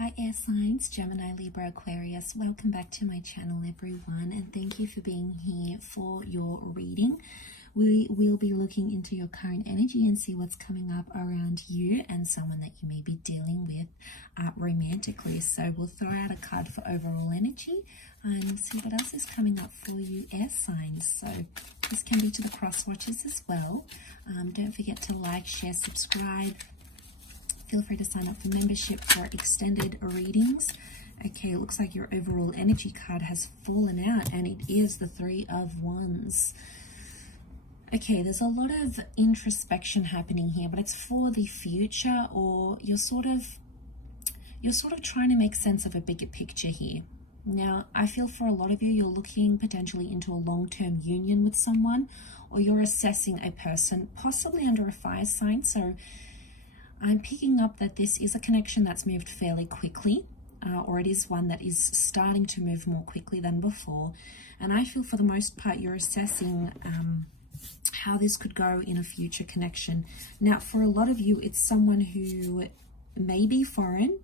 Hi air signs, Gemini, Libra, Aquarius. Welcome back to my channel everyone, and thank you for being here for your reading. We will be looking into your current energy and see what's coming up around you and someone that you may be dealing with romantically. So we'll throw out a card for overall energy and see what else is coming up for you air signs. So this can be to the cross watchers as well. Don't forget to like, share, subscribe. Feel free to sign up for membership for extended readings. Okay, it looks like your overall energy card has fallen out, and it is the Three of Wands. Okay, there's a lot of introspection happening here, but it's for the future, or you're sort of trying to make sense of a bigger picture here. Now, I feel for a lot of you, you're looking potentially into a long-term union with someone, or you're assessing a person, possibly under a fire sign. So I'm picking up that this is a connection that's moved fairly quickly, or it is one that is starting to move more quickly than before. And I feel for the most part you're assessing how this could go in a future connection. Now, for a lot of you, it's someone who may be foreign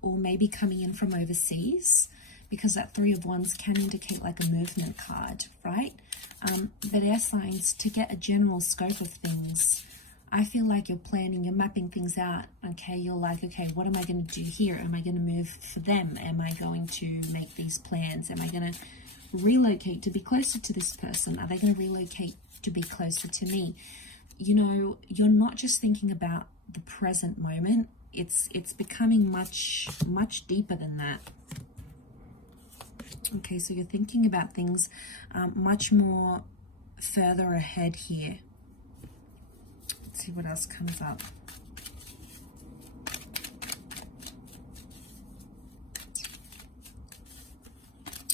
or may be coming in from overseas, because that Three of Wands can indicate like a movement card, right? But air signs, to get a general scope of things, I feel like you're planning, you're mapping things out, okay? You're like, okay, what am I going to do here? Am I going to move for them? Am I going to make these plans? Am I going to relocate to be closer to this person? Are they going to relocate to be closer to me? You know, you're not just thinking about the present moment. It's becoming much deeper than that. Okay, so you're thinking about things much more further ahead here. Let's see what else comes up.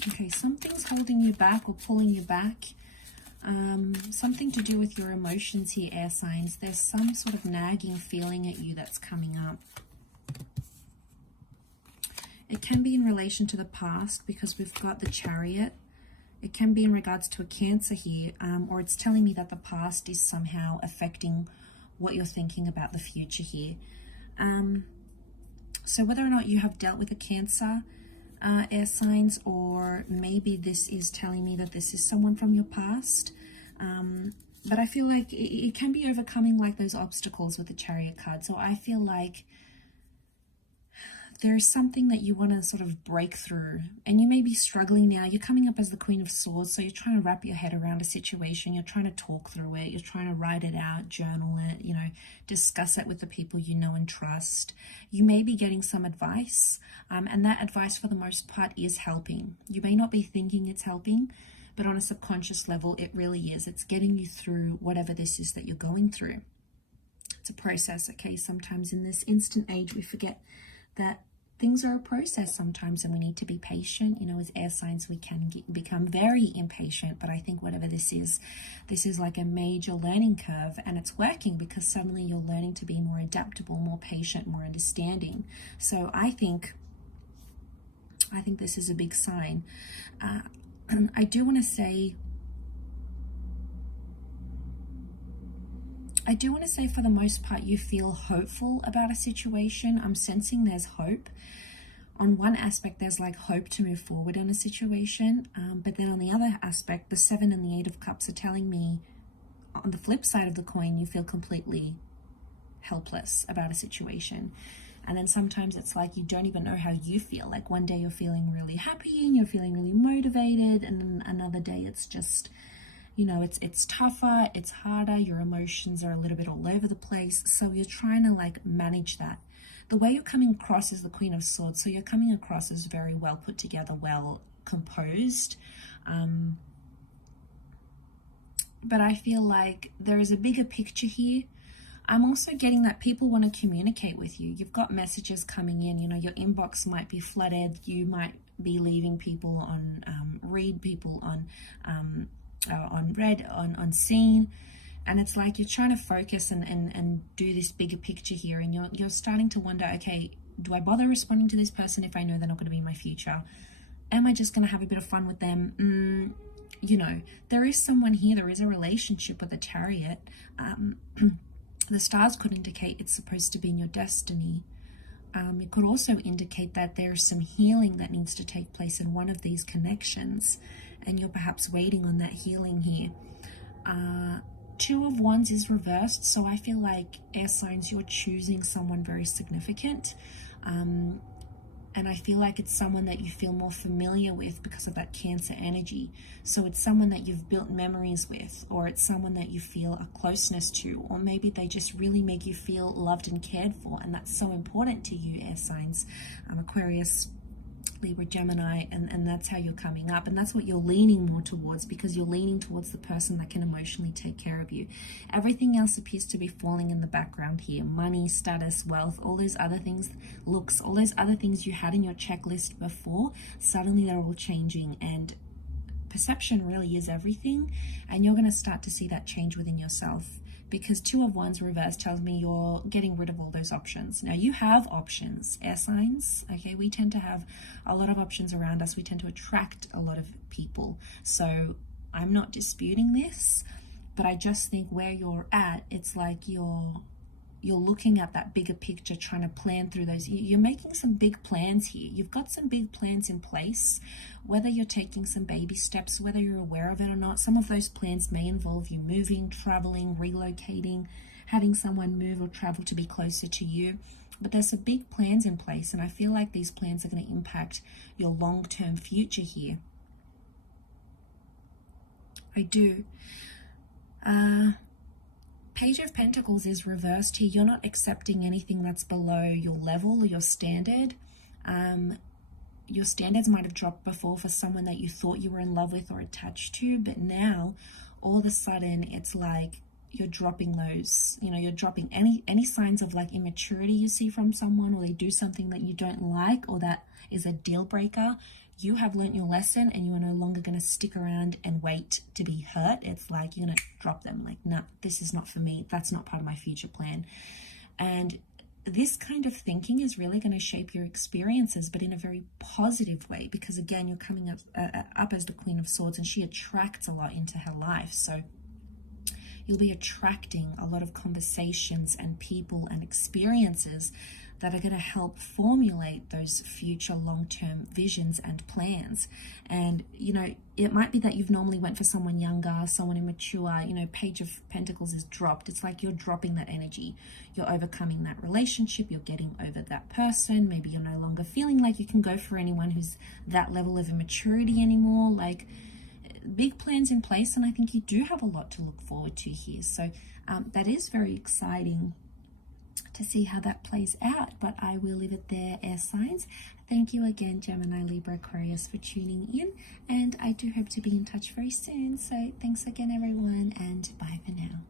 Okay, something's holding you back or pulling you back. Something to do with your emotions here, air signs. There's some sort of nagging feeling at you that's coming up. It can be in relation to the past, because we've got the Chariot. It can be in regards to a Cancer here, or it's telling me that the past is somehow affecting what you're thinking about the future here. So whether or not you have dealt with a Cancer, air signs, or maybe this is telling me that this is someone from your past, but I feel like it can be overcoming like those obstacles with the Chariot card. So I feel like there's something that you want to sort of break through, and you may be struggling now. You're coming up as the Queen of Swords, so you're trying to wrap your head around a situation. You're trying to talk through it. You're trying to write it out, journal it, you know, discuss it with the people you know and trust. You may be getting some advice, and that advice for the most part is helping. You may not be thinking it's helping, but on a subconscious level, it really is. It's getting you through whatever this is that you're going through. It's a process, okay? Sometimes in this instant age, we forget that things are a process sometimes, and we need to be patient. You know, as air signs, we can become very impatient, but I think whatever this is like a major learning curve, and it's working because suddenly you're learning to be more adaptable, more patient, more understanding. So I think this is a big sign. I do want to say for the most part, you feel hopeful about a situation. I'm sensing there's hope. On one aspect, there's like hope to move forward in a situation. But then on the other aspect, the 7 and the 8 of Cups are telling me, on the flip side of the coin, you feel completely helpless about a situation. And then sometimes it's like you don't even know how you feel. Like one day you're feeling really happy and you're feeling really motivated, and then another day it's just, you know, it's tougher, it's harder, your emotions are a little bit all over the place. So you're trying to like manage that. The way you're coming across is the Queen of Swords. So you're coming across as very well put together, well composed. But I feel like there is a bigger picture here. I'm also getting that people want to communicate with you. You've got messages coming in, you know, your inbox might be flooded. You might be leaving people on read, people on read, on seen, and it's like you're trying to focus and do this bigger picture here, and you're starting to wonder, okay, do I bother responding to this person if I know they're not going to be in my future? Am I just going to have a bit of fun with them? You know, there is someone here, there is a relationship with a Chariot. The stars could indicate it's supposed to be in your destiny. it could also indicate that there's some healing that needs to take place in one of these connections, and you're perhaps waiting on that healing here. Two of Wands is reversed, so I feel like, air signs, you're choosing someone very significant. And I feel like it's someone that you feel more familiar with because of that Cancer energy. So it's someone that you've built memories with, or it's someone that you feel a closeness to, or maybe they just really make you feel loved and cared for. And that's so important to you, air signs, Aquarius, Libra, Gemini, and that's how you're coming up, and that's what you're leaning more towards, because you're leaning towards the person that can emotionally take care of you. Everything else appears to be falling in the background here. Money, status, wealth, all those other things, looks, all those other things you had in your checklist before, suddenly they're all changing, and perception really is everything, and you're going to start to see that change within yourself. Because Two of Wands reverse tells me you're getting rid of all those options. Now, you have options, air signs, okay? We tend to have a lot of options around us. We tend to attract a lot of people. So I'm not disputing this, but I just think where you're at, it's like you're looking at that bigger picture, trying to plan through those. You're making some big plans here. You've got some big plans in place, whether you're taking some baby steps, whether you're aware of it or not. Some of those plans may involve you moving, traveling, relocating, having someone move or travel to be closer to you. But there's some big plans in place, and I feel like these plans are going to impact your long-term future here. I do. Page of Pentacles is reversed here. You're not accepting anything that's below your level or your standard. Your standards might have dropped before for someone that you thought you were in love with or attached to, but now all of a sudden it's like you're dropping those, you're dropping any signs of like immaturity you see from someone, or they do something that you don't like or that is a deal breaker. You have learnt your lesson, and you are no longer going to stick around and wait to be hurt. It's like you're going to drop them, like, no, this is not for me. That's not part of my future plan. And this kind of thinking is really going to shape your experiences, but in a very positive way, because again, you're coming up as the Queen of Swords, and she attracts a lot into her life. So you'll be attracting a lot of conversations and people and experiences that are going to help formulate those future long-term visions and plans. And, it might be that you've normally went for someone younger, someone immature, Page of Pentacles is dropped. It's like you're dropping that energy. You're overcoming that relationship. You're getting over that person. Maybe you're no longer feeling like you can go for anyone who's that level of immaturity anymore. Like, big plans in place, and I think you do have a lot to look forward to here. So that is very exciting to see how that plays out, but I will leave it there, air signs. Thank you again, Gemini, Libra, Aquarius, for tuning in, and I do hope to be in touch very soon. So thanks again, everyone, and bye for now.